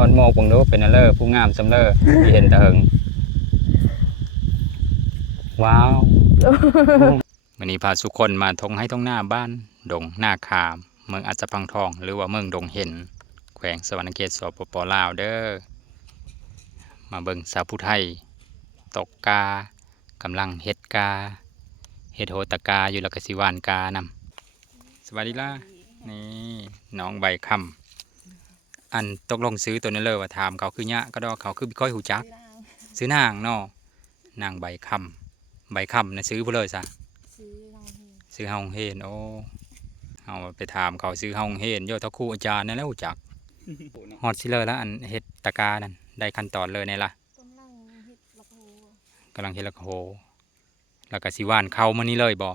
อนโมกบังดูเป็นเลอผู้งามสำเลอที่เห็นตะเหิงว้าววันนี้พาสุคนมาทงให้ทงหน้าบ้านดงหน้าขามเมืองอัจฉพังทองหรือว่าเมืองดงเห็นแขวงสวรรณเขตสปป.ลาวเด้อมาเบิ่งสาวผู้ไทยตกกากำลังเฮ็ดกาเฮ็ดโหตกาอยู่แล้วก็สิหว่านกานำสวัสดีล่ะนี่น้องใบคำอันตกลงซื้อตัวนี้เลยว่าถามเขาคือเนี้ยก็ดอกเขาคือค่อยหูจักซื้อนางเนาะนางใบคำนะซื้อผู้เลยซะซื้อเฮาเฮนโอ้เอาไปถามเขาซื้อเฮาเฮนโยทคู่อาจารย์นั่นแหล้วหูจักฮอดสิเลยแล้วอันเฮ็ดตะกานั่นได้ขั้นตอนเลยนี่ล่ะกำลังเฮ็ดละโหแล้วก็สิว่านเข้ามื้อนี้เลยบ่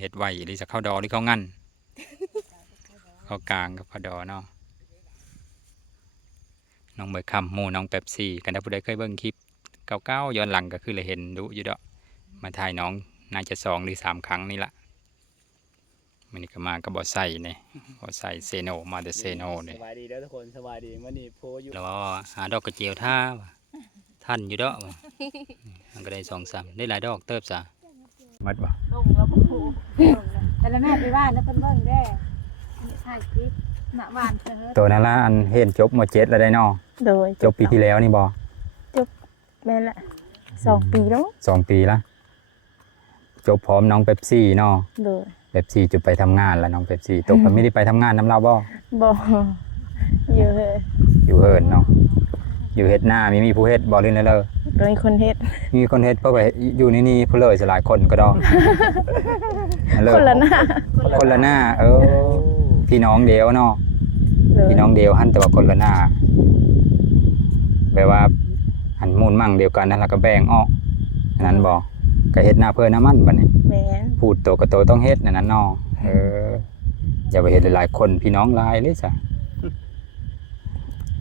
เฮ็ดไว้หรือจะเข้าดอหรือเข้างั้นเข้ากลางกับเข้าดอเนาะน้องใบคำหมู่น้องเป๊ปซี่กันถ้าผู้ใดเคยเบิ่งคลิปเก่าๆย้อนหลังก็คือเลยเห็นดูอยู่ดอกมาถ่ายน้องน่าจะ2 หรือ 3 ครั้งนี่ละมันนี่ก็มาก็บ่ใส่เนี่ยบ่ใส่เซโนมาแต่เซโนเนี่ยสบายดีเด้อทุกคนสบายดีวันนี้โพอยู่แล้วหาดอกกระเจียวท่าท่านอยู่ดอกมันก็ได้2-3ได้หลายดอกเติบซะมัดบ่ลงแล้วบ่ฮู้แต่ละแม่ไปบ้านแล้วเพิ่นเบิ่งเด้ถ่ายคลิปหน้าบ้านเพิ่นตัวนั้นละอันเห็นจบม.7แล้วได้เนาะโดยจบปีที่แล้วนี่บ่จบแม่นละ2 ปีแล้ว2 ปีละจบพร้อมน้องเป๊ปซี่เนาะโดยเป๊ปซี่จะไปทำงานแล้วน้องเป๊ปซี่ตกก็ไม่ได้ไปทำงานน้ำเราบ่อยู่เฮ้ยอยู่เฮินเนาะอยู่เฮ็ดหน้ามีผู้เฮ็ดบ่เล่นเลยมีคนเฮ็ดมีคนเฮ็ดเพราะว่าอยู่นี่ผู้เลยหลายคนก็ดอกคนละหน้าพี่น้องเดียวเนาะพี่น้องเดียวหั่นแต่ว่าคนละหน้าแบบว่าหันมูลมั่งเดียวกันนั่นแล้วก็แบ่งออกนั้นบ่ก็เฮ็ดหน้าเพื่อน้ำมันบัดนี้แม่นพูดโตก็โตต้องเฮ็ดนั่นเนาะอย่าไปเฮ็ดหลายๆคนพี่น้องหลายเลยจ้ะ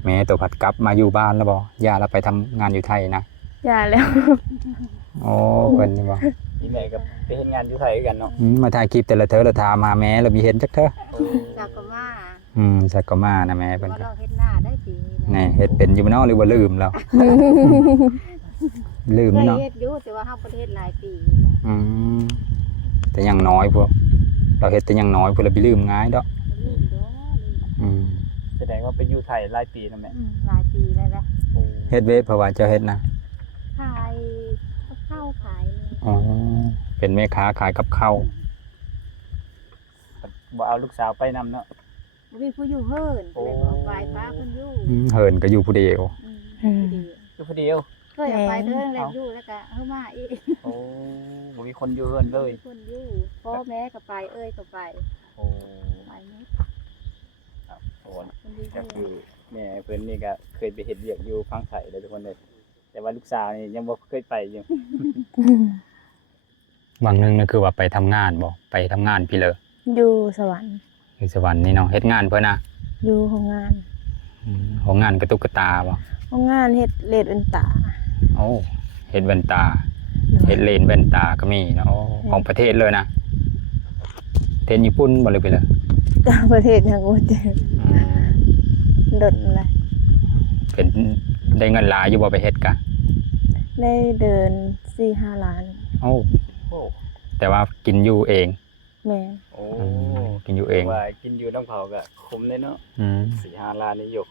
แม่ตัวผัดกลับมาอยู่บ้านแล้วบ่ย่าเราไปทำงานอยู่ไทยนะย่าแล้วโอ้เพิ่นนี่บ่นี่แม่ก็ไปเฮ็ดงานอยู่ไทยกันเนาะมาถ่ายคลิปแต่ละเธอละถามมาแม่แล้วมีเห็นจักเธอจักก็มาจักก็มานะแม่เพิ่นก็เฮ็ดหน้าได้ปีนี่เฮ็ดเป็นอยู่บ่เนาะหรือว่าลืมแล้วลืมเนาะเฮ็ดอยู่แต่ว่าเฮาบ่ได้เฮ็ดหลายปีแต่ยังน้อยพวกเราเฮ็ดแต่ยังน้อยพวกเราไปลืมง่ายดอกแสดงว่าไปอยู่ไทยหลายปีแล้วแม่หลายปีแล้วล่ะเฮ็ดเวทเพราะว่าเจ้าเฮ็ดนะขายข้าวขายอ๋อเป็นแม่ค้าขายกับข้าวบ่เอาลูกสาวไปนำเนาะบ่มีผู้อยู่เฮิ่นเลยบ่เอาไปป้าเพิ่นอยู่เฮิ่นก็อยู่ผู้เดียวอยู่ผู้เดียวเคยเอาไปเด้อแล้วอยู่แล้วก็เฮามาอีกโอ้บ่มีคนอยู่เฮิ่นเลยคนอยู่พ่อแม่ก็ไปเอ้ยก็ไปโอ้ไปหมดครับโอ้ก็คือแม่เพิ่นนี่ก็เคยไปเฮ็ดเวียกอยู่ฝั่งไทยเด้อทุกคนเด้อแต่ว่าลูกสาวนี่ยังบ่เคยไปอยู่บางนึงนี่คือว่าไปทำงานบ่ไปทำงานพี่เลยอยู่สวรรค์อยู่สวรรค์นี่เนาะเฮ็ดงานเพิ่นน่ะอยู่โรงงานโรงงานกระตุกกระตาบ่โรงงานเฮ็ดเลนส์แว่นตาโอ้เฮ็ดแว่นตาเฮ็ดเลนส์แว่นตาก็มีเนาะของประเทศเลยนะประเทศญี่ปุ่นบ่เลยไปเลยประเทศยังบ่เจอดนเลยเป็นได้เงินหลายอยู่บ่ไปเฮ็ดกะได้เดิน 4-5 ล้านโอ้แต่ว่ากินอยู่เองแม่โอ้กินอยู่เองว่ากินอยู่น้ำเผาก็คุ้มเลยเนาะ4-5 ล้านนี่อยู่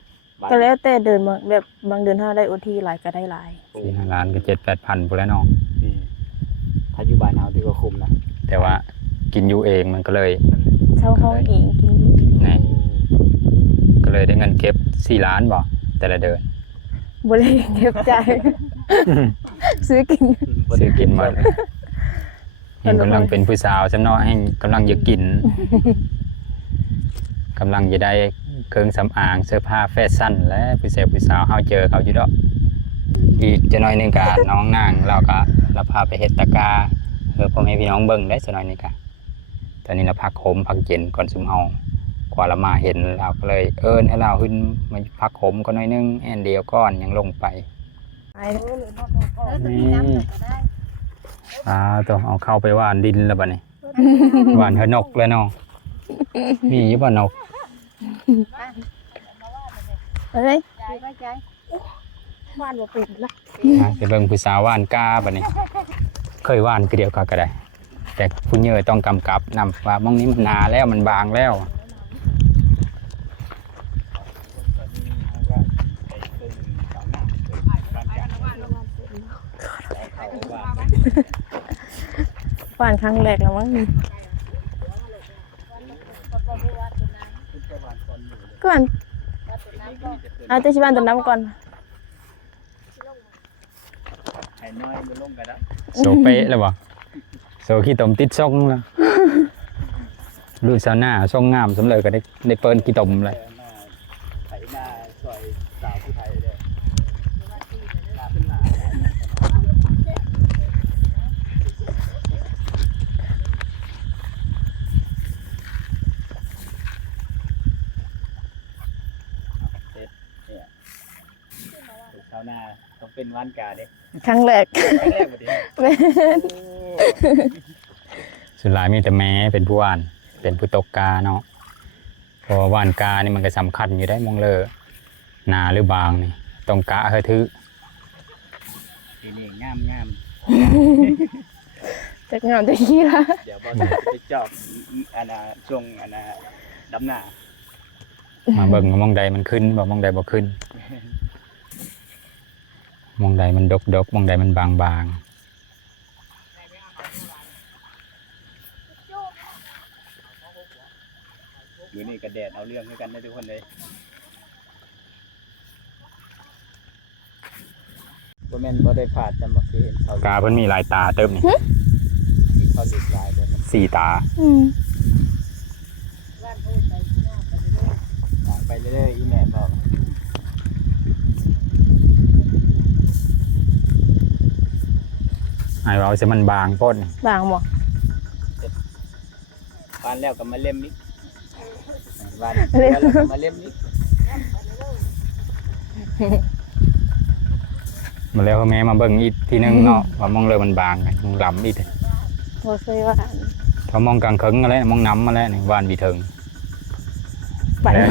ก็แล้วแต่เดินแบบบางเดือนถ้าได้ OT หลายก็ได้หลาย 4-5 ล้านก็ 7-8,000 พุ่นแล้วเนาะถ้าอยู่บ้านเฮาถือว่าคุ้มนะแต่ว่ากินอยู่เองมันก็เลยเช่าห้องเองกินอยู่นี่ก็เลยได้เงินเก็บ4 ล้านบ่แต่ละเดือนบ่ได้เก็บใจซื้อกินหมดเห็นกำลังเป็นผู้สาวซะเนาะให้กำลังจะกินกำลังจะได้เครื่องสำอางเสื้อผ้าแฟชั่นและผู้สาวเฮาเจอเขาอยู่ดอกอีกจะน้อยนึงก็น้องนางเราก็พาไปเฮ็ดตะกาพ่อแม่พี่น้องเบิ่งได้สักหน่อยนึงก็ตอนนี้เราพักโฮมพักเย็นก่อนซุมเฮากว่าเรามาเห็นเราก็เลยให้เราขึ้นมาพักโฮมก่อนหน่อยนึงแอนเดียวก่อนยังลงไปต้องเอาเข้าไปว่านดินแล้วบัดนี้ว่านเฮนกแล้วเนาะมีอยู่บ่นก เอ้ย ใจไว้ใจ บ้านบ่เป็นละ ไปเบิ่งผู้สาวว่านกาบัดนี้ เคยว่านคือเดียวก็ได้ แต่ผู้เหยื่อต้องกำกับนำว่ามองนี้มันหนาแล้วมันบางแล้ว ตอนนี้เขาก็ไปตึงสาวหน้าตึงบ้านกันเขาว่า บ้านครั้งแรกแล้วมั้งก่อนเอาเจ้าชิบ้านต้นน้ำก่อน ไอ้น้อยมันลงกันแล้ว โซเป๊ะแล้วบ่โซขี้ตมติดซ่องแล้วรุ่นสาวหน้าซ่องงามสำเร็จก็ได้เปิ้นขี้ตมเลย มาไถนาซอยสาวผู้ไทยเลยลาขึ้นมาเสร็จเนี่ยชาวนาต้องเป็นวันกาเด็ก ครั้งแรก แรกหมดเลย แม่น สุดท้ายมีแต่แม้เป็นผู้ว่านเป็นผู้ตกกาเนาะเพราะว่าว่านกานี่มันก็สำคัญอยู่ได้มองเลยหนาหรือบางนี่ต้องกะเฮอถือ ทีนี้งาม จากงามจะขี้ละ เดี๋ยวบอสจะไปจอบอันน่ะช่วงอันน่ะดำหน้า มาเบิ่งว่ามองใดมันขึ้นบ่มองใดบ่ขึ้น มองใดมันดกมองใดมันบาง อยู่นี่กระแดดเอาเรื่องให้กันได้ทุกคนเลยบ่แม่นบ่ได้พลาดจำบ่คือเห็นเขา ๆกาเพิ่นมีหลายตาเติมนี่ ที่เขาหลุดลายแบบนั้น 4 ตา อืม วางไปเรื่อยๆอีแม่บอก ไอ้เว้าสิมันบางโพดนี่ บางบ่ ปานแล้วก็มาเล่มนี้วานแล้วก็มาเล่มนี้ มาแล้วแม่มาเบิ่งอีกทีนึงเนาะว่ามองเลยมันบางมันหลํอีก บ่เคยว่า ถ้ามองกลางครึ่งอะไรมองน้ำมาแล้วนี่ว่านบีเทิง ไปเลย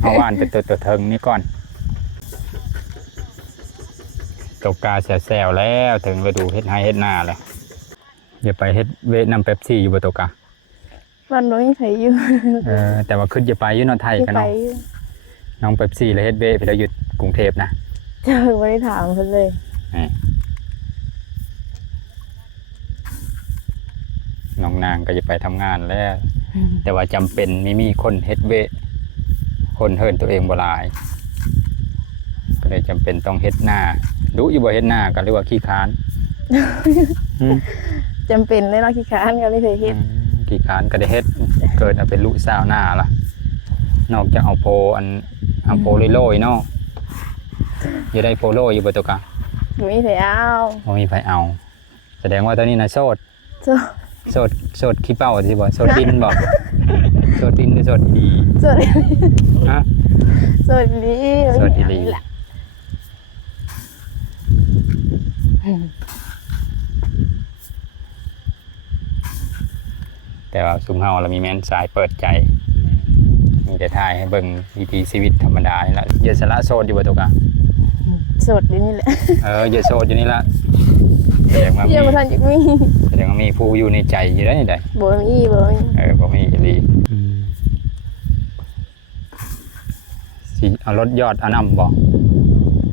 เอาว่านเป็นตัวเทิงนี่ก่อนตกกาแซวๆแล้วถึงฤดูเฮ็ดไร่เฮ็ดนาแล้วอย่าไปเฮ็ดเวทน้ำเป๊ปซี่อยู่บ่ตกกา วันบ่มีไผอยู่ แต่ว่าขึ้นจะไปอยู่เนอไทย ที่ กัน ไป เนาะน้องเป๊ปซี่แล้วเฮ็ดเวทไปแล้วหยุดกรุงเทพนะ เจ้าบ่ได้ถามเพิ่นเลย น้องนางก็จะไปทำงานแล้ว แต่ว่าจำเป็นมีคนเฮ็ดเวทคนเฮิรนตัวเองบ่หลาย ก็เลยจำเป็นต้องเฮ็ดหน้าดูอยู่บ่เฮ็ดหน้าก็เรียกว่าขี้ค้านอืม จำเป็นเลยเนาะขี้ค้านก็เลยเคยเฮ็ด ขี้ค้านก็ได้เฮ็ดเกิดเอาเป็นลูกสาวหน้าล่ะนอกจากเอาโพโลยๆเนาะอย่าได้โพโลอยู่บ่ตกะ บ่มีไผเอา บ่มีไผเอา แสดงว่าตอนนี้น่ะโสด โจ้ โสดขี้เป้าสิบ่โสดดินบ่โสดดินหรือโสดดี สวัสดี ฮะ สวัสดี สวัสดี แหละ แต่ว่าซุมเฮาเรามีแม่นสายเปิดใจ มีแต่ถ่ายให้เบิ่งวิถีชีวิตธรรมดานี่ล่ะอย่าสละโสดอยู่บ่ตกะ สวัสดีนี่แหละ อย่าโสดอยู่นี่ล่ะแสดงว่า เยี่ยมบ่ทันจักมี แสดงว่ามีผู้อยู่ในใจอยู่ได้นี่ได้ บ่มีบ่มี บ่มีอีหลีสิเอารถยอดเอาน้ำบ่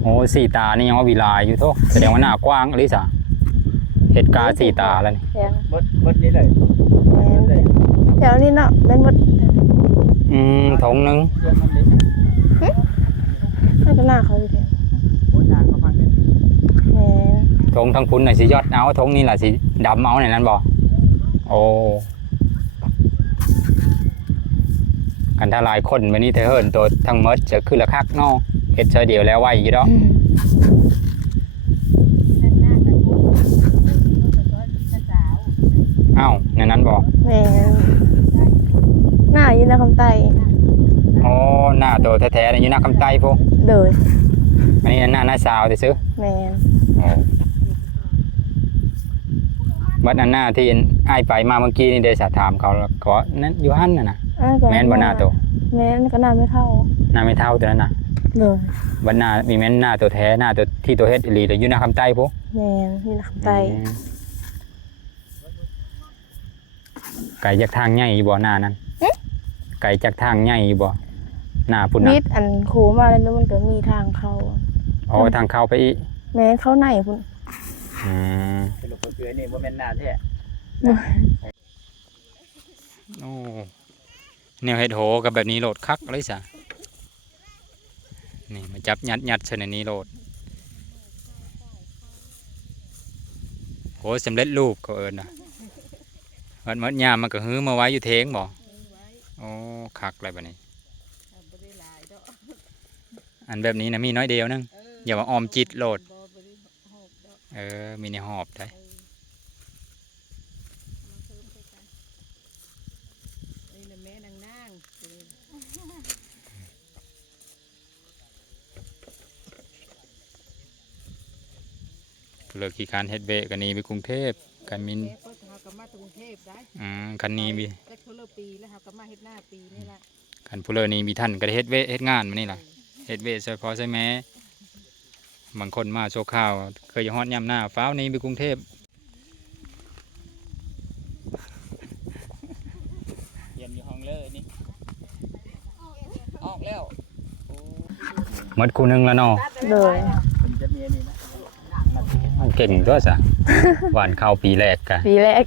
โอ้4 ตานี่ยังว่าวิลายอยู่โตแสดงว่าหน้ากว้างอลิซะเฮ็ดกา4 ตาแล้วนี่ แถว เบิดนี้เลย แม่นแถวนี้เนาะแม่นบ่ ถงหนึง เพื่อนมันเด็ก ให้ก็หน้าเขาอยู่แถว โคนาเขาฟังได้ดี แม่น ถงทางพุ่นน่ะสิยอดเอาถงนี่ล่ะสิดำเอาในนั้นบ่โอ้กันถ้าหลายคนวันนี้เธอเฮิรนตัวทั้งหมดจะคือละคักเนาะเฮ็ดเฉยเดียวแล้วไว้อยู่ดอกอ้าวในนั้นบ่ แม่นหน้าอยู่ในคำใต้ อ๋อหน้าตัวแท้ๆนี่อยู่หน้าคำใต้พวก โดย อันนี้หน้าสาวซื่อ แม่น ๆโอ้บัดอันหน้าที่อ้ายไปมาเมื่อกี้นี่ได้สอบถามเขาแล้วก็นั่นอยู่หั่นน่ะนะ อ้าวก็ แม่นบ่หน้าตัว แม่นก็หน้าไม่เท่า หน้าไม่เท่าตัวนั้นน่ะ เลย วันหน้ามีแม่นหน้าตัวแท้หน้าตัวที่ตัวเฮ็ดอีหลีแต่อยู่หน้าคำใต้พุ แม่นนี่นะคำไต ไก่จากทางใหญ่อยู่บ่หน้านั้นไก่จากทางใหญ่อยู่บ่หน้าพุ่นน่ะ มิดอันโคมาแล้วมันก็มีทางเข้า อ๋อทางเข้าไปอีก แม่นเข้าในพุ่น อืม สรุปก็คืออันนี้บ่แม่นหน้าแท้ โอ้แนวเฮ็ดโหกับแบบนี้โหลดคักเลยซะนี่มาจับยัดๆเช่นอันนี้โหลดโหสำเร็จรูปเขาเอิ้นน่ะมัดยามมันก็ฮื้อมาไว้อยู่เทงบ่โอ้คักเลยบัดนี้อันแบบนี้นะมีน้อยเดียวนึงอย่าว่าออมจิตโหลดมีในหอบได้เลิกขี้คร้านเฮ็ดเวะกันนี้ไปกรุงเทพกันมิน เพิ่นเฮาก็มาถึงกรุงเทพได้ คันนี้มี จักเท่าปีแล้วเฮาก็มาเฮ็ดหน้าปีนี่ล่ะ คันผู้เลอนี้มีท่านก็ได้เฮ็ดเวะเฮ็ดงานมานี่ล่ะเฮ็ดเวะใส่พอใส่แม่บางคนมาโชว์ข้าวเคยจะฮอดยามหน้าฟ้าวนี้ไปกรุงเทพ เยี่ยมอยู่ห้องเลยนี่ออกแล้ว หมดคู่หนึงแล้วเนาะ เลย ผมจะมีอันนี้นะ เก่งตัวซะ หวานข้าวปีแรกกะ ปีแรก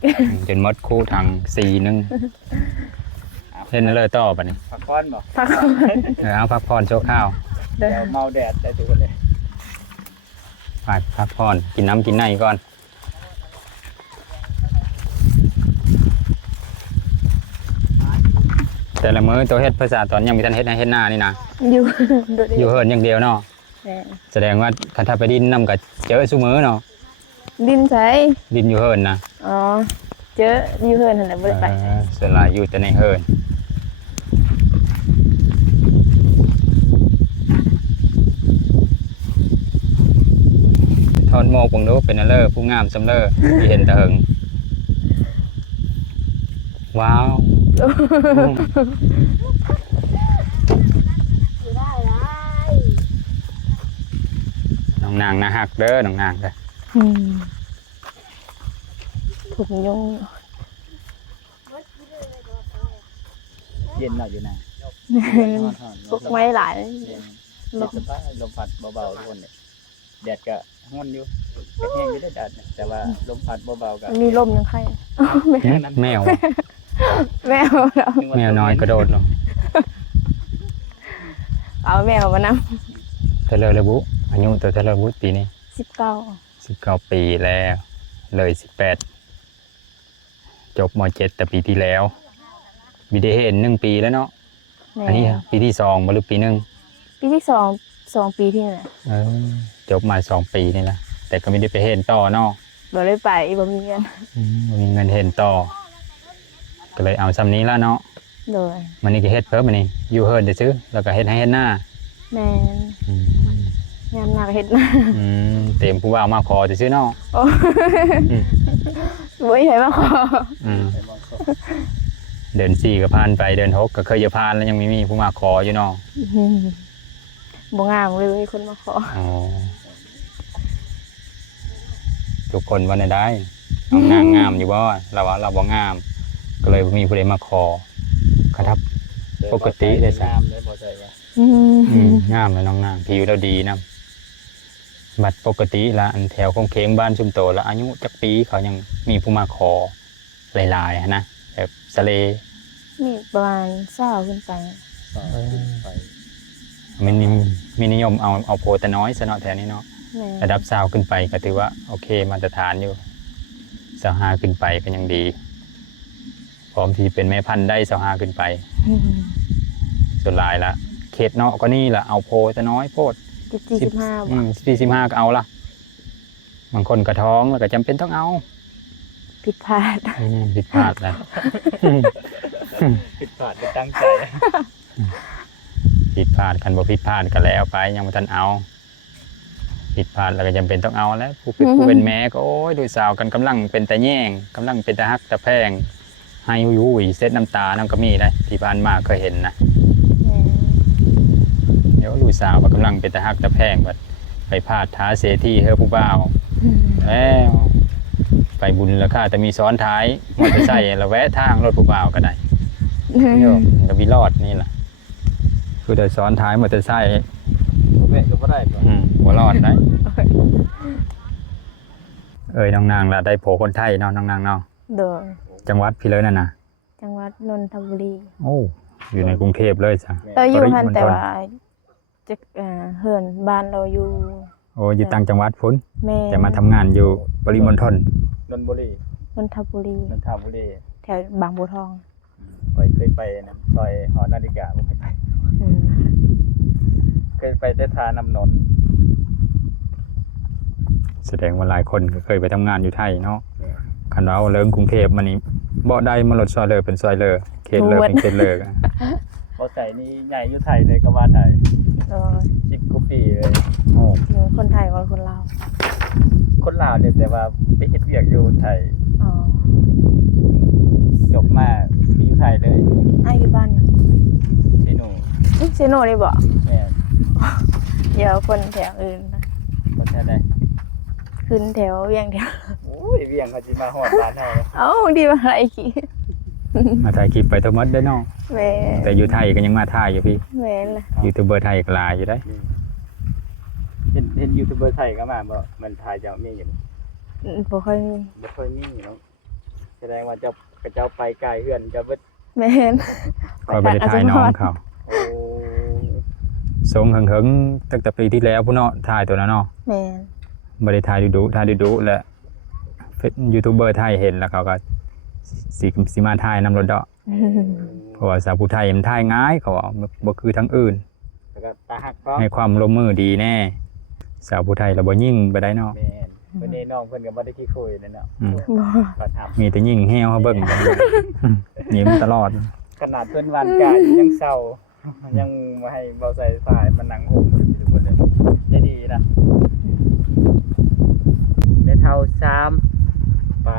จนหมดคู่ทาง4นึงเฮ็ดเลยต่อบัดนี้ พักผ่อนบ่ พัก เอาพักผ่อนโชว์ข้าว เด้อ เดี๋ยวเมาแดดได้ทุกคนเลย ไปพักผ่อนกินน้ำกินในก่อนแต่ละมื้อตัวเฮ็ดภาษาตอนยังมีท่านเฮ็ดให้เฮ็ดหน้านี่นะ อยู่โดด อยู่เฮินอย่างเดียวเนาะ แม่น แสดงว่าคันถ้าไปดินนำก็เจอซุมื้อเนาะ ดินใช้ ดินอยู่เฮินนะ อ๋อเจออยู่เฮือนนั่นแหละบ่ได้ไป ส่วนหลายอยู่แต่ในเฮินทอดโมกเบิ่งดูเป็นอันเลอผู้งามสำเลอที่เห็นแตะเหิงว้าวน้องนางนะฮักเด้อน้องนางเด้อ อืมผมยง เย็นหน่อยอยู่นะ พวกไม้หลาย ลมพัดลมพัดเบาๆทุกคนเนี่ยแดดก็ฮ้อนอยู่ก็แห้งอยู่ได้แดดนะแต่ว่าลมพัดเบาๆก็ มีลมยังใคร แมว แมวเรา แมวน้อยกระโดดลง เอาแมวมาน เทเลอร์ระบุอายุตัวเทเลอร์ระบุปีนี้ ำ19 19 ปีแล้วเลย18จบม.7แต่ปีที่แล้วมีได้เห็น1 ปีแล้วเนาะ แม่ อันนี้ปีที่2บ่หรือปีหนึง ปีที่2 ปีที่นี่แหละ จบมา2 ปีนี่แหละแต่ก็ไม่ได้ไปเห็นต่อเนาะ บ่ได้ไปบ่มีเงิน บ่มีเงินเห็นต่อ ก็เลยเอาซ้ำนี้แล้วเนาะ โดย มันนี่ก็เฮ็ดเพิ่มมันนี่อยู่เฮิร์นได้ซื้อแล้วก็เฮ็ดให้เฮ็ดหน้า แม่นยามหนักเฮ็ดหน้า เต็มผู้ว่ามาขอได้ซื้อเนาะ โอ้บ่มีใครมาขอ เดิน4ก็ผ่านไปเดิน6ก็เคยจะผ่านแล้วยังไม่มีผู้มาขออยู่เนาะ บ่งามเลยคนมาขอ อ๋อทุกคนว่าได้น้องนางงามอยู่บ่เราว่าเราบ่งาม ก็เลยบ่มีผู้ใดมาขอครับ ปกติได้สาม เลยบ่ใส่ว่า งามเลยน้องนางผิวเราดีนะบัดปกติละอันแถวคงเคงบ้านชุมโตแล้วอายุจักปีเขายังมีผู้มาขอหลายๆนะแบบสะเล มีประมาณ20ขึ้นไป ไป มีนิยมเอาโพแต่น้อยซะเนาะแถวนี้เนาะ แม่ ระดับสาวขึ้นไปก็ถือว่าโอเคมาตรฐานอยู่สาว5ขึ้นไปก็ยังดีพร้อมที่เป็นแม่พันธุ์ได้สาว5ขึ้นไปส่วนหลายละเขตเนาะก็นี่ละเอาโพแต่น้อยโพด 45บ่ 45ก็เอาละบางคนกระท้องแล้วก็จำเป็นต้องเอา ผิดพลาด ผิดพลาดแล้ว ผิดพลาดไปตั้งใจ ผิดพลาดกันบ่ผิดพลาดกันแล้วไปยังบ่ทันเอาผิดพลาดแล้วก็จำเป็นต้องเอาแล้วผู้เป็นแม่ก็โอ้ยดูสาวกันกำลังเป็นตาแย่งกำลังเป็นตาฮักตาแพงให้ยุยเซ็ดน้ำตาน้ำก็มีได้ที่ผ่านมาเคยเห็นนะ แม่ เดี๋ยวลู อุตส่าห์ว่ากำลังเป็นตะฮักตะแพงบัดไปพาดท้าเสถีเฮอผู้บ่าวแล้วไปบุญแล้วค่ะแต่มีซ้อนท้ายมอเตอร์ไซค์แล้วแวะทางรถผู้บ่าวก็ได้โยมก็มีรอดนี่ล่ะคือได้ซ้อนท้ายมอเตอร์ไซค์ บ่แม่ก็บ่ได้บ่ บ่รอดได้น้องนางล่ะได้โผคนไทยเนาะน้องนางเนาะ โดย จังหวัดพี่เลยนั่นน่ะ จังหวัดนนทบุรี โอ้อยู่ในกรุงเทพเลยจ้ะ แต่อยู่หัน ปริมณฑล แต่ว่าจะเฮือนบ้านเราอยู่ โอ้อยู่ต่างจังหวัดพุ่น แม่ แต่มาทำงานอยู่ปริมณฑล นนทบุรี นนทบุรี นนทบุรี แถวบางบัวทอง เคยไปนะซอยหอนาฬิกาบ่เคยไป อืม เคยไปแต่ทาน้ำนนท์ แสดงว่าหลายคนก็เคยไปทำงานอยู่ไทยเนาะคันว่าเอาเลิงกรุงเทพมานี่บ่ได้มาลดซอยเลอเป็นซอยเลอเขตเลอเป็นเขตเลอ บ่ใส่นี่ใหญ่อยู่ไทยเลยก็ว่าไทย โดย 10กว่าปีเลย โอ้ คนไทยกับคนลาว คนลาวเนี่ยแต่ว่าไปเฮ็ดเวียกอยู่ไทย อ๋อ จบมาไปอยู่ไทยเลย อ้ายอยู่บ้านยัง พี่หนู เซโนได้บ่ แม่ เดี๋ยวคนแถวอื่นนะ คนแท้ใด ขึ้นแถวเวียงแถว โอ้ยเวียงเขาสิมาฮอดบ้านเฮาเลย เอ้าดีว่าอะไรขี้ มาถ่ายคลิปไปทั้งหมดได้อเนาะ แม่ แต่อยู่ไทยก็ยังมาถ่ายอยู่พี่ แม่นล่ะ ยูทูบเบอร์ไทยก็หลายอยู่ได้ เห็นยูทูบเบอร์ไทยก็มาบ่มันถ่ายเจ้ามีอยู่ บ่ค่อยมี บ่ค่อยมีเนาะแสดงว่าเจ้าไปไกลเฮือนเจ้าเบิด แม่น คอยไปได้ถ่ายน้องเขา โอ้ ทรงเหิงๆตั้งแต่ปีที่แล้วพุ่นเนาะถ่ายตัวนั้นเนาะ แม่น บ่ได้ถ่ายดุๆและยูทูบเบอร์ไทยเห็นแล้วเขาก็สิมาถ่ายนำรถเดาะเพราะว่าสาวผู้ไทยมันถ่ายง่ายเขาว่าบ่คือทั้งอื่น แล้วก็ตาหักพร้อม ให้ความร่วมมือดีแน่สาวผู้ไทยเราบ่ยิ่งไปได้เนาะ แม่นวันนี้น้องเพิ่นก็บ่ได้ขี้คุยเลยเนาะ อืม บ่ ประทับ มีแต่ยิ่งแห้วเขาเบิ่งยิ้มตลอด ขนาดเพิ่นหวานกายยังเศร้า ยังมาให้เบาใส่สายมานั่งห่มอยู่ทุกคนเลยได้ดีนะแม่เฒ่า3ป้า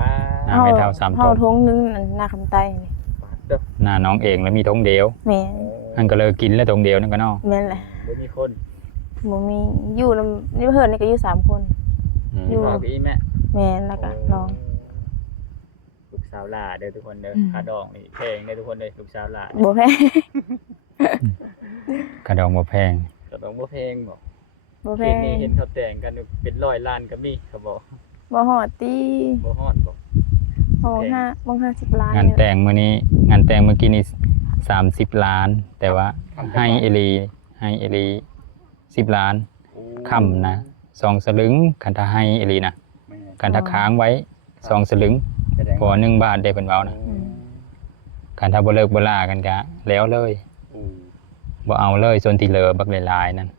อ่าไม่เท่าสาม เฮา ต้น ทงนึงนั่นหน้าคำใต้นี่ เด้อ หน้าน้องเองแล้วมีทงเดียว แม่น อันก็เลยกินแล้วทงเดียวนั่นก็เนาะ แม่นแหละ บ่มีคน บ่มีอยู่นำนี่เพิ่นนี่ก็อยู่3คน อยู่ พ่อพี่แม่ แม่นแล้วก็น้อง ลูกสาวหล่าเด้อทุกคนเด้อ อืม คาดองนี่แพงเด้อทุกคนเด้อลูกสาวหล่า บ่แพ้ กระดองบ่แพง ก็ต้องบ่แพงบ่ บ่ เพ แพ้ ลงนี้เห็นเขาแต่งกันเป็น100ล้านก็มีเขาบอก บ่ฮอดติ บ่ฮอดบ่ บ่บ่50ล้าน งานแต่งมื้อนี้งานแต่งเมื่อกี้นี่30 ล้าน แต่ว่าให้เอลี10 ล้านค่ำนะ2สลึงคันถ้าให้เอลีนะคันถ้าค้างไว้2สลึงพอ1 บาทได้เพิ่นเว้านะคันถ้าบ่เลิกบ่ลากันก็แล้วเลยบ่เอาเลยส่วนที่เหลือบักหลายๆนั่น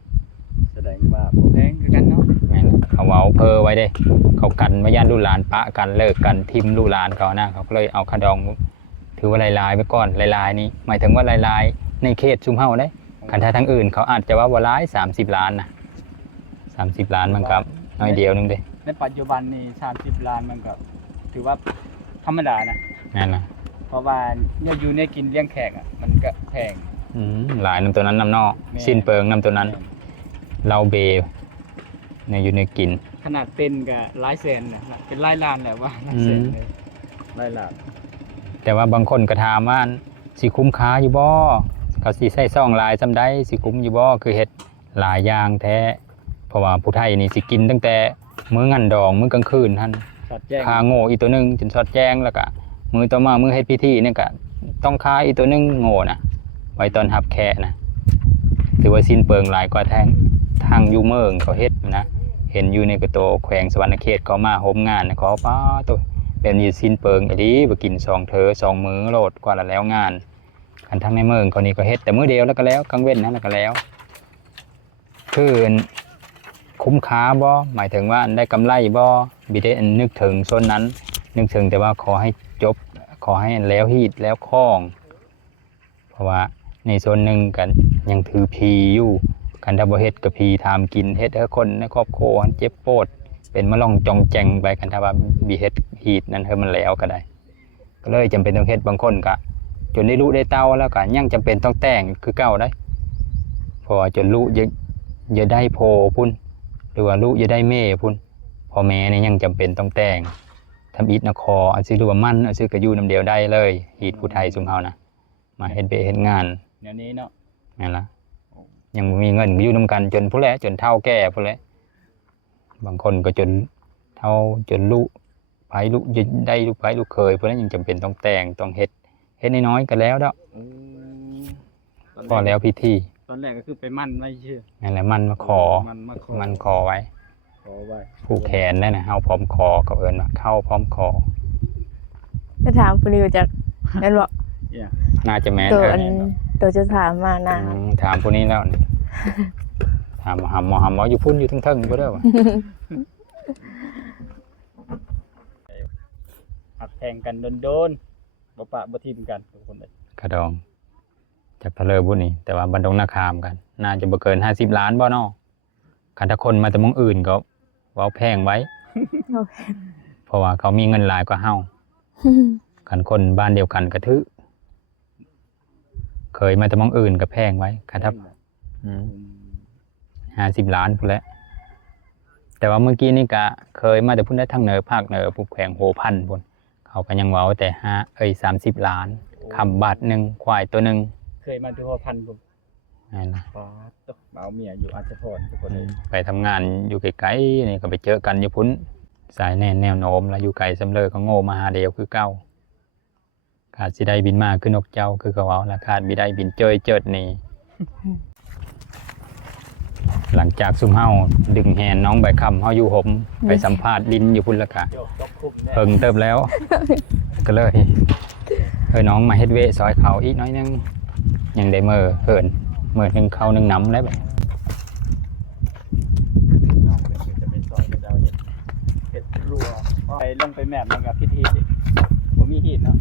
แสดงว่าบ่แพงคือกันเนาะ แม่นเขาเว้าเพ้อไว้เด้เขากันว่าย่านลูกหลานปะกันเลิกกันทิมลูกหลานเขานะเขาก็เลยเอาคาดองถือว่าหลายๆไว้ก่อนหลายๆนี้หมายถึงว่าหลายๆในเขตชุมเฮาเด้คันถ้าทั้งอื่นเขาอาจจะว่าบ่หลาย30 ล้านนะ30 ล้านมันก็น้อยเดียวนึงเด้ ในปัจจุบันนี่30ล้านมันก็ถือว่าธรรมดานะ นั่นน่ะ เพราะว่าเนี่ยอยู่ในกินเลี้ยงแขกอ่ะมันก็แพง หลายนํตัวนั้นนํนอกสิ้นเปิงนํตัวนั้นเราเบเนี่ยอยู่ในกิน ขนาดเป็นก็หลายแสนนะเป็นหลายล้านแหละว่าหลายแสนเลยหลายล้าน แต่ว่าบางคนก็ถามว่าสิคุ้มค่าอยู่บ่เขาสิใช้ซ่องหลายซำใดสิคุ้มอยู่บ่คือเฮ็ดหลายอย่างแท้เพราะว่าผู้ไทยนี่สิกินตั้งแต่มื้องานดองมื้อกลางคืนหั่น สัตว์แจ้ง คาโง่อีกตัวหนึงจนสอดแจ้งแล้วก็มื้อต่อมามื้อเฮ็ดพิธีนี่ก็ต้องคาอีกตัวหนึงโง่น่ะไว้ตอนรับแขกนะถือว่าสิ้นเปลืองหลายกว่าทางอยู่เมืองเขาเฮ็ดนะเห็นอยู่ในกระโตแขวงสวรรณเขตเขามาโฮมงานนะขอป้าตัวแบบนี้สิ้นเปลืองอีหลีบ่กิน2เทอ2มื้อโลดกว่าละแล้วงานคันทั้งในเมืองเขานี่ก็เฮ็ดแต่มื้อเดียวแล้วก็แล้วกลางเว้นนั่นแล้วก็แล้วคือคุ้มค่าบ่หมายถึงว่าได้กำไรบ่บิได้นึกถึงโซนนั้นนึกถึงแต่ว่าขอให้จบขอให้แล้วฮีดแล้วคล้องเพราะว่าในโซนหนึงกันยังถือพีอยู่คันถ้าบ่เฮ็ดก็พีทามกินเฮ็ดให้คนในครอบครัวมันเจ็บปวดเป็นมะล่องจองแจงไปคันถ้าว่าบีเฮ็ดฮีดนั้นเฮามันแล้วก็ได้ก็เลยจำเป็นต้องเฮ็ดบางคนก็จนได้ลูกได้เต้าแล้วก็ยังจำเป็นต้องแต่งคือเก่าได้เพราะว่าจนลูก อย่าได้โพพุ่นหรือว่าลูกอย่าได้แม่พุ่นพ่อแม่นี่ยังจำเป็นต้องแต่งทำอิฐนครอันซื้อหรือว่ามันอันซื้อกระยูน้ำเดียวได้เลยฮีดผู้ไทยซุมเฮานะมาเฮ็ดเบเฮ็ดงาน เดี๋ยวนี้เนาะ นั่นล่ะยังบ่มีเงินอยู่นํกันจนผู้แลจนเฒ่าแก่ผู้แลบางคนก็จนเฒ่าจนลูกไผลูกจะได้ลูกไผลูกเคยผู้นั้นยังจำเป็นต้องแต่งต้องเฮ็ดน้อยๆก็แล้วดอกพอแล้วพิธี ตอนแรกก็คือไปมั่นไว้ชื่อ นั่นแหละมันมาขอ มันขอไว้ ขอไว้ ผูกแขนได้นะเฮาพร้อมคอก็เอิ้นว่าเข้าพร้อมคอ จะถามผู้นี้จากนั่นบ่ เนี่ย น่าจะแม่น ตัว เอิ้ อั น นตัวจะถามมานะ ถามผู้นี้แล้วนี่ถามหำหมออยู่พุ่นอยู่เทิงๆบ่เด้อวะ หักแทงกันโดนๆบ่ปะบ่ทิ่มกันทุกคนเลย กระดองจากพะเลอบุญนี่แต่ว่าบันดงนาคามกัน น่าจะบ่เกิน50 ล้านบ่เนาะคันถ้าคนมาแต่เมืองอื่นก็เว้าแพงไว้ เพราะว่าเขามีเงินหลายกว่าเฮาคันคนบ้านเดียวกันก็ถือเคยมาแต่เมืองอื่นก็แพงไว้คันถ้า50 ล้านพุ่นแหละแต่ว่าเมื่อกี้นี่ก็เคยมาแต่พุ่นได้ทางเหนือภาคเหนือผู้แขวงโหพันธุ์พุ่นเขาก็ยังเว้าแต่30 ล้านคำบาทหนึงควายตัวหนึง เคยมาที่หัวพันผม นั่นล่ะ ป้าตกเมาเมียอยู่อาจจะพอดทุกคนเลย ไปทำงานอยู่ไกลๆนี่ก็ไปเจอกันอยู่พุ่นสายแนวโน้มแล้วอยู่ไกลสำเร็จก็โง่มาหาเดียวคือเก่าขาดสิได้บินมาคือนกเจ้าคือเขาเว้าแล้วขาดบิได้บินเจยเจิดนี่ หลังจากซุมเฮาดึงแหนน้องใบคำเฮาอยู่หมไปสัมภาษณ์ดินอยู่พุ่นละกะ โยกตกคุมแน่ เพิ่งเติบแล้ว ก็เลยน้องมาเฮ็ดเวะซอยเขาอีกน้อยนึงยังได้มื้อเหินมื้อนึงเข้านึงน้ำแล้วแบบ น้องเป็นจะไปซอยกับเราเห็ดรัวไปลงไปแมปมันกับพิธีดิบ่มีหีดเนาะ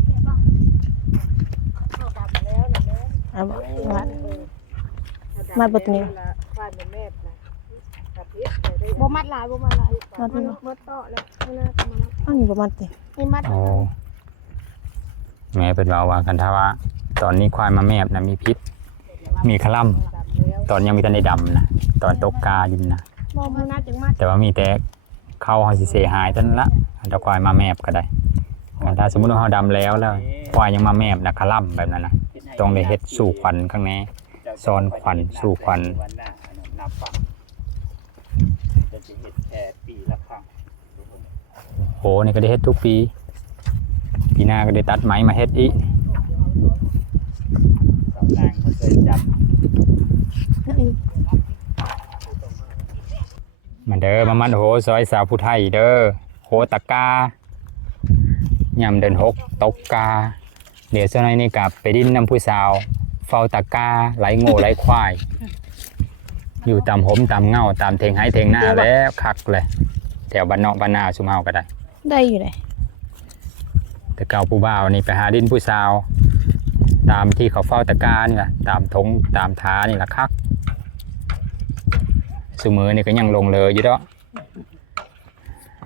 เอาบ่มาบ่ตัวนี้ บ้านแม่นะกับเพชรได้ บ่มัดหลายบ่มัดหลาย มัดบ่ มัดต่อแล้วข้างหน้าก็มามัด อ้าวนี่บ่มัดติ นี่มัด โอ้แม่เป็นว่ากันถ้าว่า ตอนนี้ควายมาแมบนะมีพิษ มีคลั่มตอนยังมีทันได้ดำนะตอนตกกาอยู่นะ บ่ข้างหน้าจังมัด แต่ว่ามีแต่เข้าเฮาสิเสียหายตอนนั้นละถ้าควายมาแมบก็ได้ถ้าสมมุติว่าเฮาดำแล้วควายยังมาแมบนะคลั่มแบบนั้นนะต้องได้เฮ็ดสู่ขวัญข้างใน ซ้อนขวัญสู่ขวัญ วันหน้านับฟังจะสิเฮ็ดแค่ปีละครั้ง โหนี่ก็ได้เฮ็ดทุกปีปีหน้าก็ได้ตัดไม้มาเฮ็ดอีก สำนางมันเคยจับ มันเด้อมามันโหซอยสาวผู้ไทยเด้อโหตะกายามเดินหกตกกาเดี๋ยวส่วนนี้กลับไปดิ้นน้ำผู้สาวเฝ้าตะกาไหลโง่ไหลควาย อยู่ตามหมตามเง่าตามเทงให้เทงหน้าแล้วคักเลยแถวบ้านนอกบ้านนาสุมเฮาก็ได้ ได้อยู่เลย แต่เก่าผู้บ่าวนี่ไปหาดิ้นผู้สาว ตามที่เขาเฝ้าตะกานี่แหละตามทงตามท้านี่แหละคักสุมือนี่ก็ยังลงเลยอยู่เด้อ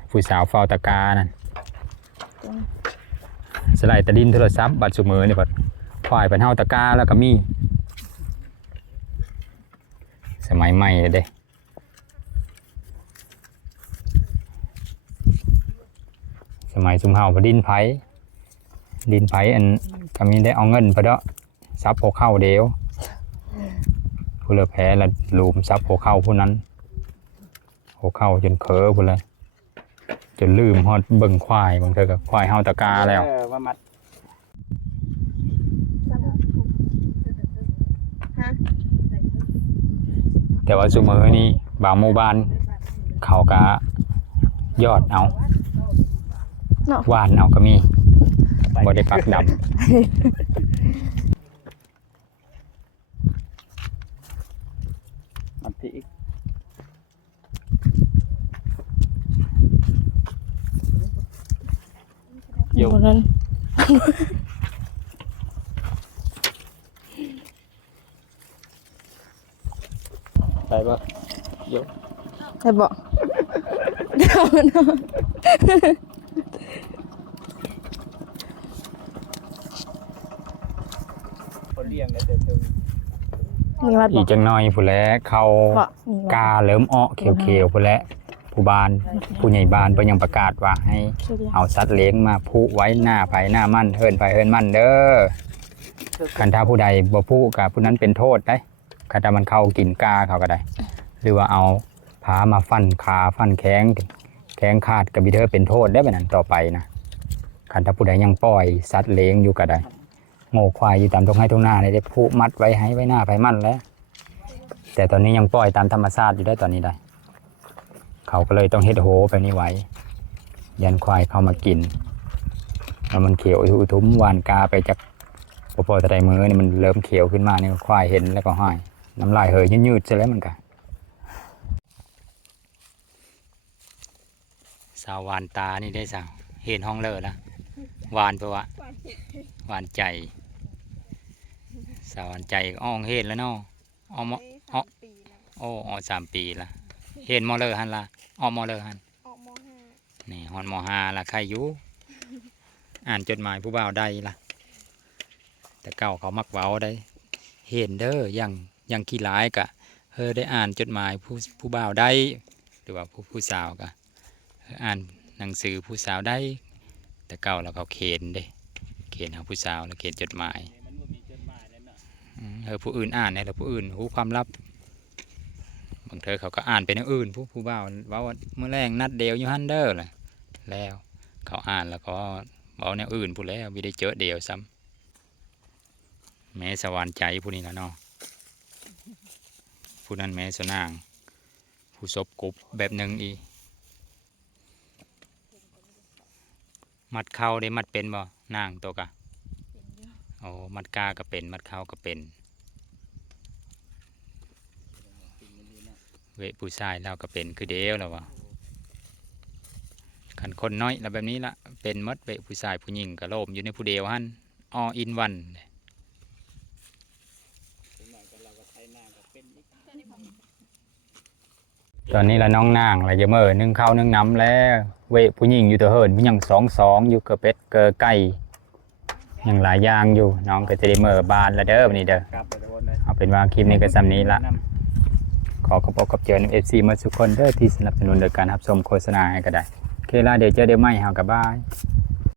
ผู้สาวเฝ้าตะกานั่นสไลด์ตะดินโทรศัพท์บัดสุมือนี่บัดควายเป็นเฮาตะกาแล้วก็มีสมัยใหม่เลยเด้สมัยสุมเฮาพดินไผอันก็มีได้เอาเงินพอเด้อซับหัวเข้าเดียวผู้เลือแพ้ละลูมซับหัวเข้าผู้นั้นหัวเข้าจนเคือผู้เลยจนลืมฮอดเบิ่งควายบางเธอกับควายเฮาตะกาแล้ว ว่ามัด แต่ว่าซุมื้อนี้บางหมู่บ้านเขาก็ยอดเอา เนาะ หว่านเอาก็มีบ่ได้ปักดำ มันที่อีก อยู่นั้น ไปป่ะโยก ได้บ่เอาเนาะ เขาเลี้ยงแล้วแต่เธอ มีวัด อี บ่ กจังน้อยผู้นแหล้วเขา บ่มีวัด กาเริ่มอ้อเขียวๆผู้นแหล้วผู้บ้านผู้ใหญ่บ้านเพิ่นยังประกาศว่าให้เอาสัตว์เลี้ยงมาผูกไว้หน้าไผหน้ามั่นเฮินไผเฮินมั่นเด้อคันถ้าผู้ใดบ่ผูกก็ผู้นั้นเป็นโทษได้คันถ้ามันเข้ากินกาเขาก็ได้ หรือว่าเอาผามาฟันขาฟันแข้งขาดกับบิเดอร์เป็นโทษได้แบบนั้นต่อไปนะคันถ้าผู้ใดยังปล่อยสัตว์เลี้ยงอยู่ก็ได้โง่ควายอยู่ตามตรงให้ตรงหน้าเลยได้ผูกมัดไว้ให้ไว้หน้าไผมั่นแล้ว แต่ตอนนี้ยังปล่อยตามธรรมชาติอยู่ได้ตอนนี้ได้ เขาก็เลยต้องเฮ็ดโหไปนี่ไว้ ยันควายเข้ามากินแล้วมันเขียวอุทุ้มวานกาไปจากพอตะไดมือนี่มันเริ่มเขียวขึ้นมาเนี่ยควายเห็นแล้วก็ห้อยน้ำลายเหยยืดๆซะแล้วมันก็สาววานตานี่ได้สาวเห็นห้องเลอแล้ววานเพราะว่าวานใจสาววานใจอ้องเห็นแล้วเนาะอ้อมอ้อโอ้อ้อ3 ปีละเห็นมอเลอร์หันละอ้อมอเลอร์หัน ออกมห้า นี่ฮอนม.5ละใครอยู่อ่านจดหมายผู้บ่าวได้ละแต่เก่าเขามักเว้าได้ เห็นเด้อยังขี้ร้ายกะได้อ่านจดหมายผู้บ่าวได้ หรือว่าผู้สาวกะอ่านหนังสือผู้สาวได้ แต่เก่าเราเขาเขียนเด้เขียนหาผู้สาวแล้วเขียนจดหมายผู้อื่นอ่านเนี่ยแล้วผู้อื่นรู้ความลับบางเธอเขาก็อ่านเป็นอย่างอื่นผู้บ่าวว่าเมื่อแรงนัดเดียวอยู่ฮันเดอร์เลยแล้วเขาอ่านแล้วก็บอกแนวอื่นผู้แล้วไม่ได้เจอเดียวซ้ำแม้สวรรค์ใจผู้นี้นะเนาะผู้นั้นแม้สนางผู้ศพกบแบบหนึ่งอีมัดเข้าได้มัดเป็นบ่นางตัวกะโอ้มัดกาก็เป็นมัดเข้าก็เป็นเวผู้ชายเราก็เป็นคือเดียวแล้ววะขันคนน้อยแล้วแบบนี้ละเป็นมดเวผู้ชายผู้หญิงก็โลมอยู่ในผู้เดียวหันall in one ตอนนี้ละน้องนางละจะเมื่อนึ่งข้าวนึ่งน้ำแล้วเวผู้หญิงอยู่ตัวเหินผู้ยัง2อยู่เกลือเป็ดเกลือไก่ยังหลายอย่างอยู่น้องก็จะได้เมื่อบานละเด้อวันนี้เด้อ ครับทุกคนเลย เอาเป็นว่าคลิปนี้ก็ซ้ำนี้ละขอขอบคุณเจอเอฟซีมาทุกคนเด้อที่สนับสนุนโดยการรับชมโฆษณาให้ก็ได้โอเคละเดี๋ยวเจอเดี๋ยวไม่เฮากับบ้าย